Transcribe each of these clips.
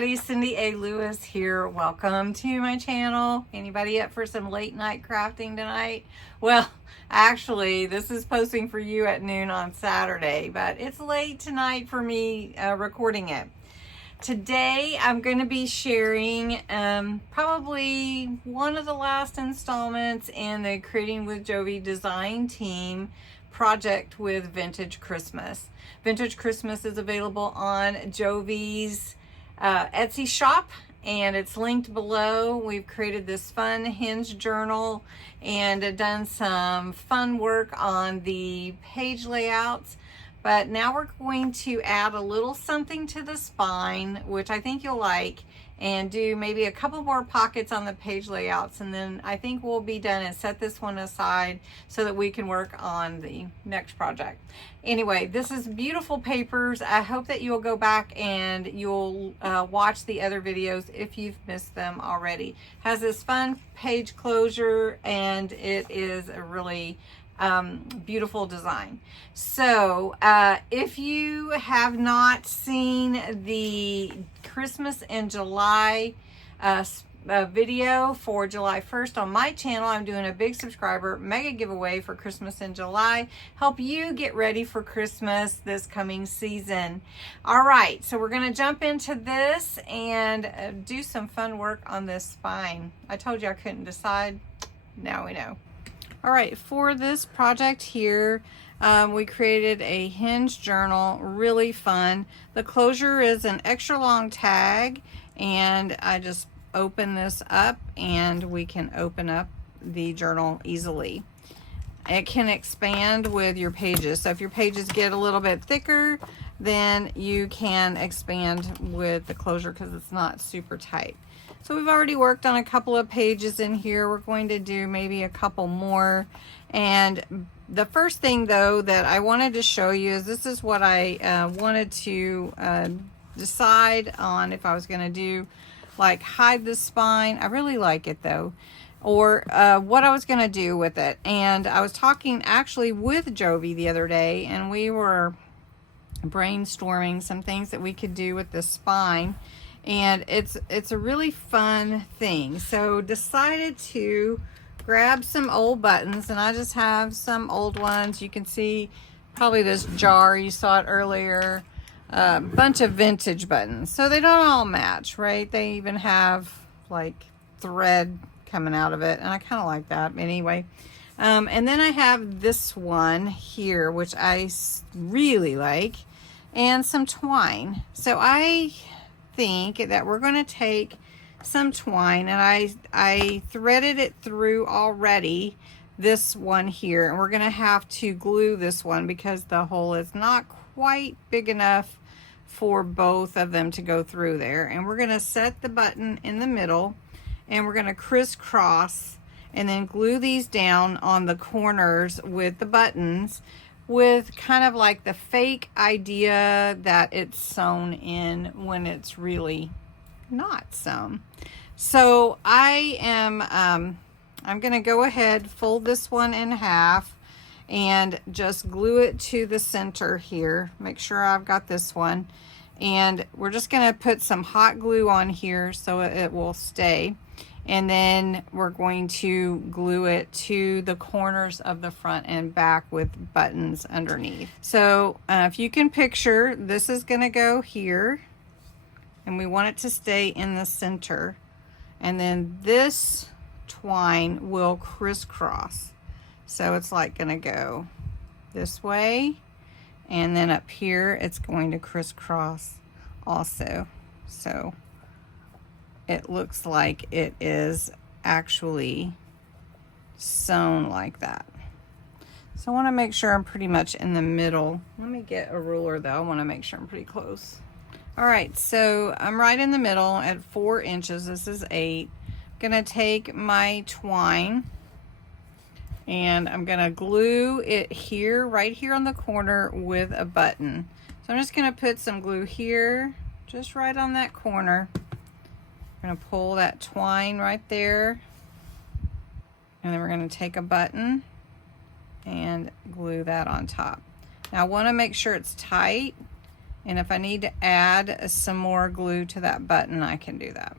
everybody, Cindy A. Lewis here. Welcome to my channel. Anybody up for some late night crafting tonight? Well, actually, this is posting for you at noon on Saturday, but it's late tonight for me recording it. Today, I'm going to be sharing probably one of the last installments in the Creating with Jovi design team project with Vintage Christmas. Vintage Christmas is available on Jovi's Etsy shop, and it's linked below. We've created this fun Hinge journal and done some fun work on the page layouts. But now we're going to add a little something to the spine, which I think you'll like, and do maybe a couple more pockets on the page layouts, and then I think we'll be done and set this one aside so that we can work on the next project. Anyway, this is beautiful papers. I hope that you'll go back and you'll watch the other videos if you've missed them already. Has this fun page closure, and it is a really beautiful design. So if you have not seen the Christmas in July video for July 1st on my channel, I'm doing a big subscriber mega giveaway for Christmas in July. Help you get ready for Christmas this coming season. All right, so we're going to jump into this and do some fun work on this spine. I told you I couldn't decide. Now we know. All right, for this project here, we created a Hinge journal, really fun. The closure is an extra long tag, and I just open this up and we can open up the journal easily. It can expand with your pages. So if your pages get a little bit thicker, then you can expand with the closure because it's not super tight. So we've already worked on a couple of pages in here. We're going to do maybe a couple more. And the first thing though that I wanted to show you is this is what I wanted to decide on if I was going to do, like hide the spine. I really like it though. Or what I was going to do with it. And I was talking actually with Jovi the other day, and we were brainstorming some things that we could do with the spine. And it's a really fun thing. So decided to grab some old buttons, and I just have some old ones. You can see probably this jar, you saw it earlier, a bunch of vintage buttons. So they don't all match, right? They even have like thread coming out of it, and I kind of like that anyway. And then I have this one here, which I really like, and some twine. So I think that we're going to take some twine, and I threaded it through already, this one here, and we're going to have to glue this one because the hole is not quite big enough for both of them to go through there. And we're going to set the button in the middle, and we're going to crisscross and then glue these down on the corners with the buttons, with kind of like the fake idea that it's sewn in when it's really not sewn. So I am I'm going to go ahead, fold this one in half, and just glue it to the center here. Make sure I've got this one, and we're just going to put some hot glue on here so it will stay. And then we're going to glue it to the corners of the front and back with buttons underneath. So if you can picture, this is going to go here, and we want it to stay in the center. And then this twine will crisscross. So it's like going to go this way, and then up here it's going to crisscross also. So it looks like it is actually sewn like that. So I want to make sure I'm pretty much in the middle. Let me get a ruler though. I want to make sure I'm pretty close. All right, so I'm right in the middle at 4 inches. This is 8. I'm going to take my twine, and I'm going to glue it here, right here on the corner with a button. So I'm just going to put some glue here, just right on that corner. We're going to pull that twine right there, and then we're going to take a button and glue that on top. Now I want to make sure it's tight, And if I need to add some more glue to that button, I can do that.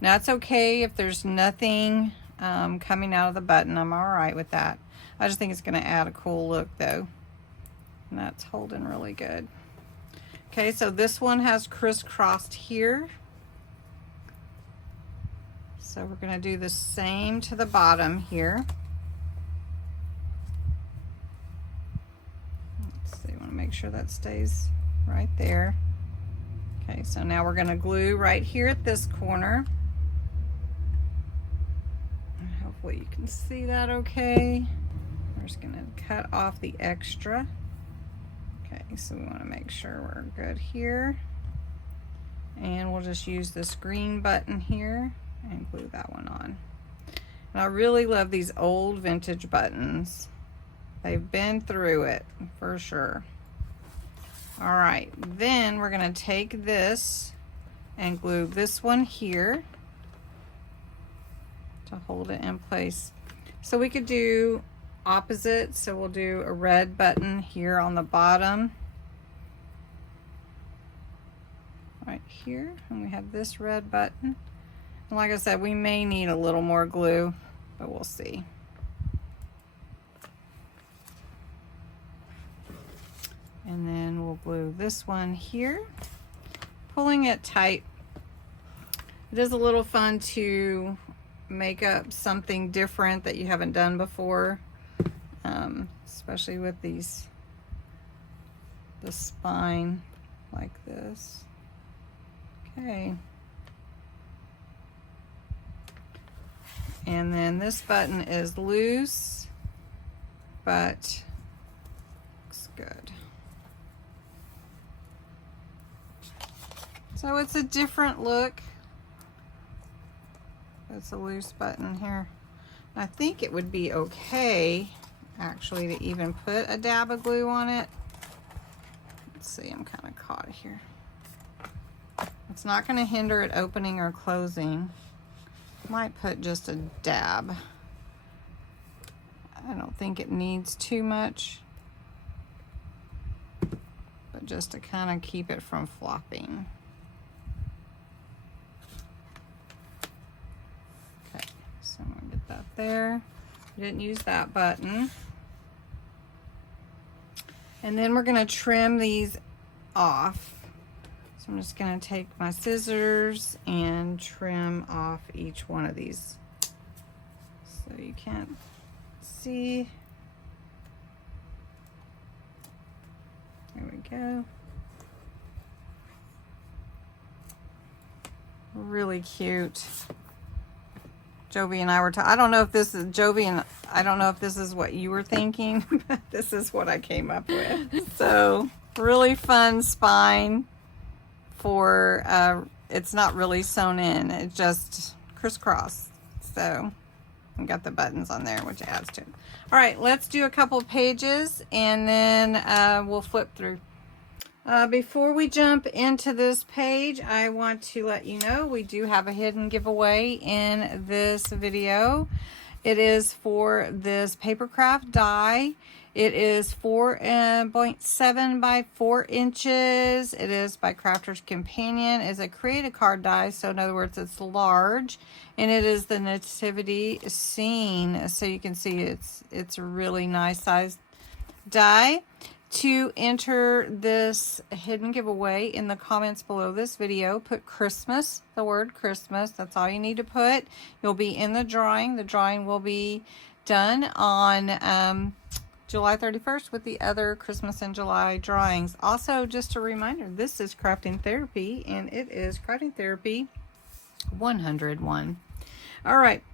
Now it's okay if there's nothing coming out of the button. I'm all right with that. I just think it's going to add a cool look though. And that's holding really good. Okay, so this one has crisscrossed here. So we're going to do the same to the bottom here. Let's see, I want to make sure that stays right there. Okay, so now we're going to glue right here at this corner. Hopefully you can see that okay. We're just going to cut off the extra. Okay, so we want to make sure we're good here. And we'll just use this green button here and glue that one on. And I really love these old vintage buttons. They've been through it for sure. All right, then we're going to take this and glue this one here to hold it in place. So we could do opposite, so we'll do a red button here on the bottom right here, and we have this red button. And like I said, we may need a little more glue, but we'll see. And then we'll glue this one here, pulling it tight. It is a little fun to make up something different that you haven't done before. Especially with the spine like this. Okay. And then this button is loose, but looks good. So it's a different look. It's a loose button here. I think it would be okay actually to even put a dab of glue on it. Let's see, I'm kind of caught here. It's not going to hinder it opening or closing. Might put just a dab. I don't think it needs too much, but just to kind of keep it from flopping. Okay, so I'm going to get that there. I didn't use that button. And then we're going to trim these off. So I'm just going to take my scissors and trim off each one of these. So you can't see. There we go. Really cute. Jovi and I were talking. I don't know if this is Jovi, and I don't know if this is what you were thinking, but this is what I came up with. So really fun spine for it's not really sewn in, it's just crisscross. So we got the buttons on there, which adds to it. All right, let's do a couple pages and then we'll flip through. Before we jump into this page, I want to let you know we do have a hidden giveaway in this video. It is for this paper craft die. It is 4.7 by 4 inches. It is by Crafter's Companion. It's a create a card die, so in other words, it's large, and it is the nativity scene. So you can see it's a really nice size die. To enter this hidden giveaway, in the comments below this video, put Christmas, the word Christmas. That's all you need to put. You'll be in the drawing. The drawing will be done on July 31st with the other Christmas and July drawings. Also, just a reminder, this is Crafting Therapy, and it is Crafting Therapy 101. All right.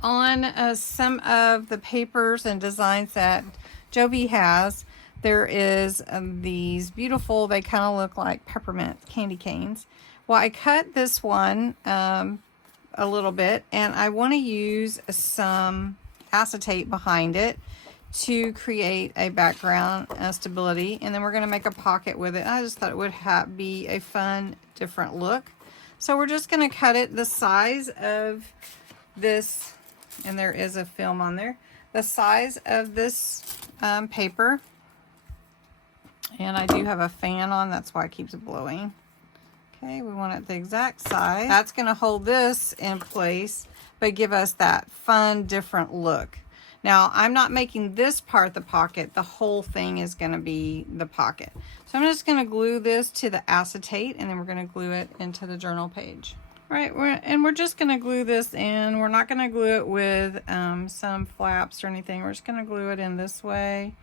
On some of the papers and designs that Jovi has, there is these beautiful, they kind of look like peppermint candy canes. Well, I cut this one a little bit, and I want to use some acetate behind it to create a background stability, and then we're going to make a pocket with it. I just thought it would be a fun, different look. So we're just going to cut it the size of this, and there is a film on there, the size of this paper. And I do have a fan on, that's why it keeps blowing. Okay, we want it the exact size. That's gonna hold this in place, but give us that fun, different look. Now, I'm not making this part the pocket. The whole thing is gonna be the pocket. So I'm just gonna glue this to the acetate, and then we're gonna glue it into the journal page. All right, we're just gonna glue this in. We're not gonna glue it with some flaps or anything. We're just gonna glue it in this way,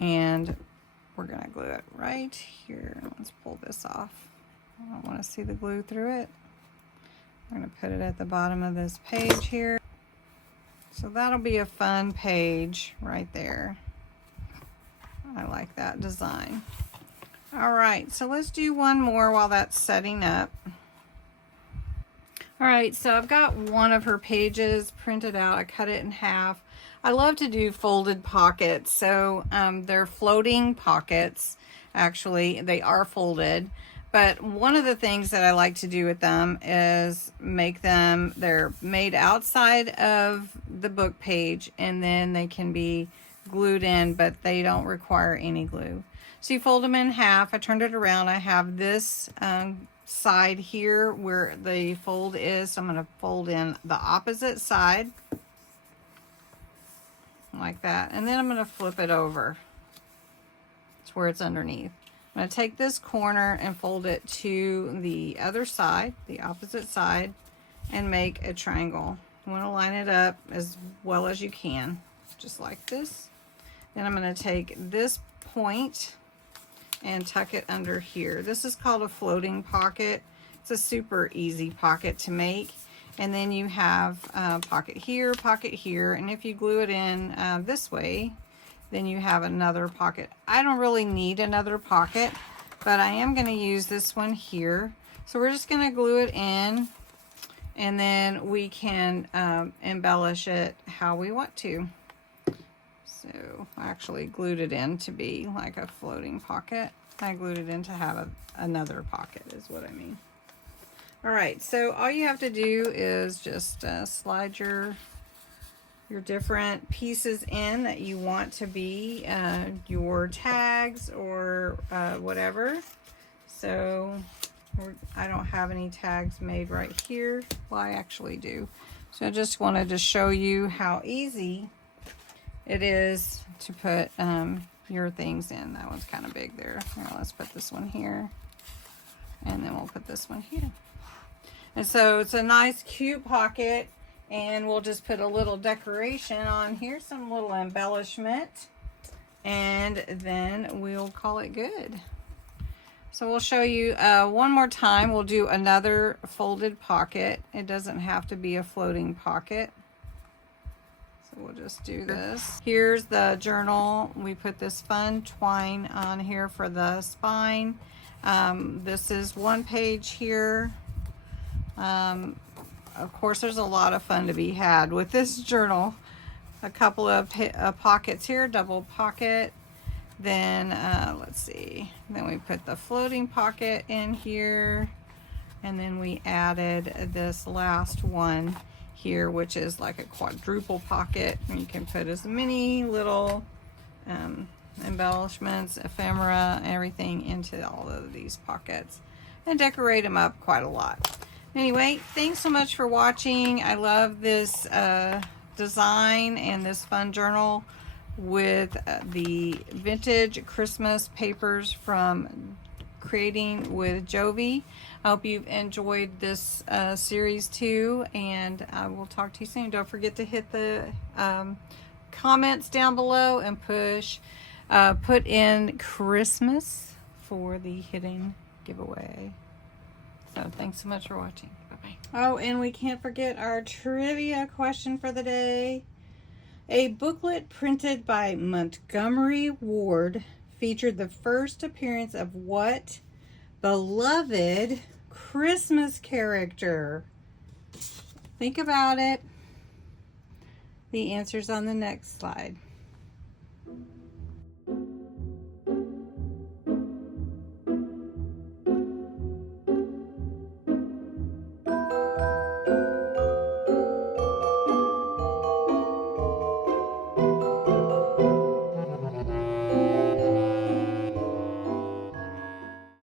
and we're gonna glue it right here. Let's pull this off. I don't want to see the glue through it. I'm gonna put it at the bottom of this page here. So that'll be a fun page right there. I like that design. All right, so let's do one more while that's setting up. All right, so I've got one of her pages printed out. I cut it in half. I love to do folded pockets. So they're floating pockets. Actually, they are folded. But one of the things that I like to do with them is make them, they're made outside of the book page, and then they can be glued in, but they don't require any glue. So you fold them in half. I turned it around. I have this side here where the fold is. So I'm going to fold in the opposite side like that, and then I'm going to flip it over to where it's underneath. I'm going to take this corner and fold it to the other side, the opposite side, and make a triangle. You want to line it up as well as you can, just like this. Then I'm going to take this point and tuck it under here. This is called a floating pocket. It's a super easy pocket to make. And then you have a pocket here, and if you glue it in this way, then you have another pocket. I don't really need another pocket, but I am going to use this one here. So we're just going to glue it in, and then we can embellish it how we want to. So I actually glued it in to be like a floating pocket. I glued it in to have another pocket is what I mean. All right, so all you have to do is just slide your different pieces in that you want to be your tags or whatever. So I don't have any tags made right here. Well, I actually do. So I just wanted to show you how easy it is to put your things in. That one's kind of big there. Now let's put this one here, and then we'll put this one here. And so it's a nice cute pocket, and we'll just put a little decoration on here, some little embellishment, and then we'll call it good. So we'll show you one more time. We'll do another folded pocket. It doesn't have to be a floating pocket. So we'll just do this. Here's the journal. We put this fun twine on here for the spine. This is one page here. Of course, there's a lot of fun to be had with this journal. A couple of pockets here, double pocket. Then let's see, then we put the floating pocket in here, and then we added this last one here, which is like a quadruple pocket, and you can put as many little embellishments, ephemera, everything into all of these pockets, and decorate them up quite a lot. Anyway, thanks so much for watching. I love this design and this fun journal with the vintage Christmas papers from Creating with Jovi. I hope you've enjoyed this series too, and I will talk to you soon. Don't forget to hit the comments down below and put in Christmas for the hidden giveaway. So thanks so much for watching. Bye-bye. Oh, and we can't forget our trivia question for the day. A booklet printed by Montgomery Ward featured the first appearance of what beloved Christmas character? Think about it. The answer's on the next slide.